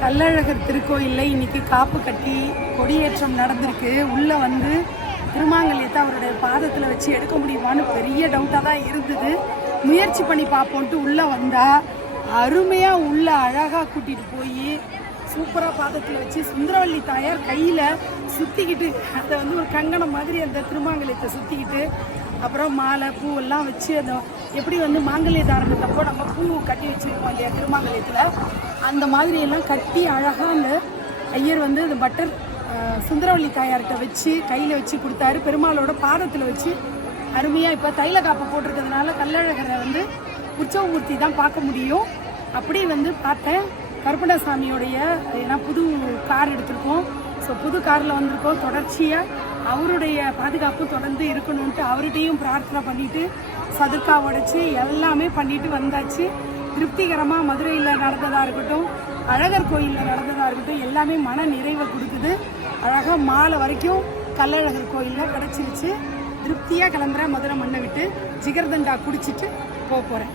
கள்ளழகர் திருக்கோயிலில் இன்னைக்கு காப்பு கட்டி கொடியேற்றம் நடந்திருக்கு. உள்ளே வந்து திருமாங்கல்யத்தை அவருடைய பாதத்தில் வச்சு எடுக்க முடியுமான்னு பெரிய டவுட்டாக தான் இருந்தது. முயற்சி பண்ணி பார்ப்போன்ட்டு உள்ளே வந்தால் அருமையாக உள்ளே அழகாக கூட்டிகிட்டு போய் சூப்பராக பாதத்தில் வச்சு சுந்தரவல்லி தாயார் கையில் சுற்றிக்கிட்டு அதை வந்து ஒரு கங்கணம் மாதிரி அந்த திருமாங்கல்யத்தை சுற்றிக்கிட்டு அப்புறம் மாலை பூ எல்லாம் வச்சு அந்த எப்படி வந்து மாங்கல்ய தாரணத்தப்போ நம்ம பூ கட்டி வச்சுருக்கோம் இல்லையா திருமாங்கல்யத்தில், அந்த மாதிரி எல்லாம் கட்டி அழகாக அந்த ஐயர் வந்து அந்த பட்டர் சுந்தரவல்லி தாயார்கிட்ட வச்சு கையில் வச்சு கொடுத்தாரு. பெருமாளோட பாதத்தில் வச்சு அருமையாக இப்போ தைல காப்பு போட்டிருக்கிறதுனால கள்ளழகரை வந்து உற்சவமூர்த்தி தான் பார்க்க முடியும். அப்படி வந்து பார்த்தேன். கருப்பண்ணசாமியோடைய ஏன்னா புது கார் எடுத்திருக்கோம். ஸோ புது காரில் வந்திருக்கோம். தொடர்ச்சியாக அவருடைய பாதுகாப்பு தொடர்ந்து இருக்கணும்ன்ட்டு அவர்கிட்டையும் பிரார்த்தனை பண்ணிவிட்டு சதுர்க்கா உடைச்சி எல்லாமே பண்ணிட்டு வந்தாச்சு. திருப்திகரமாக மதுரையில் நடந்ததாக இருக்கட்டும், அழகர் கோயிலில் நடந்ததாக இருக்கட்டும், எல்லாமே மன நிறைவை கொடுக்குது. அழகாக மாலை வரைக்கும் கள்ளழகர் கோயிலில் கிடச்சிருச்சு. திருப்தியாக கிளம்புறேன். மதுரை மண்ணை விட்டு ஜிகர்தண்டா குடிச்சிட்டு போக போகிறேன்.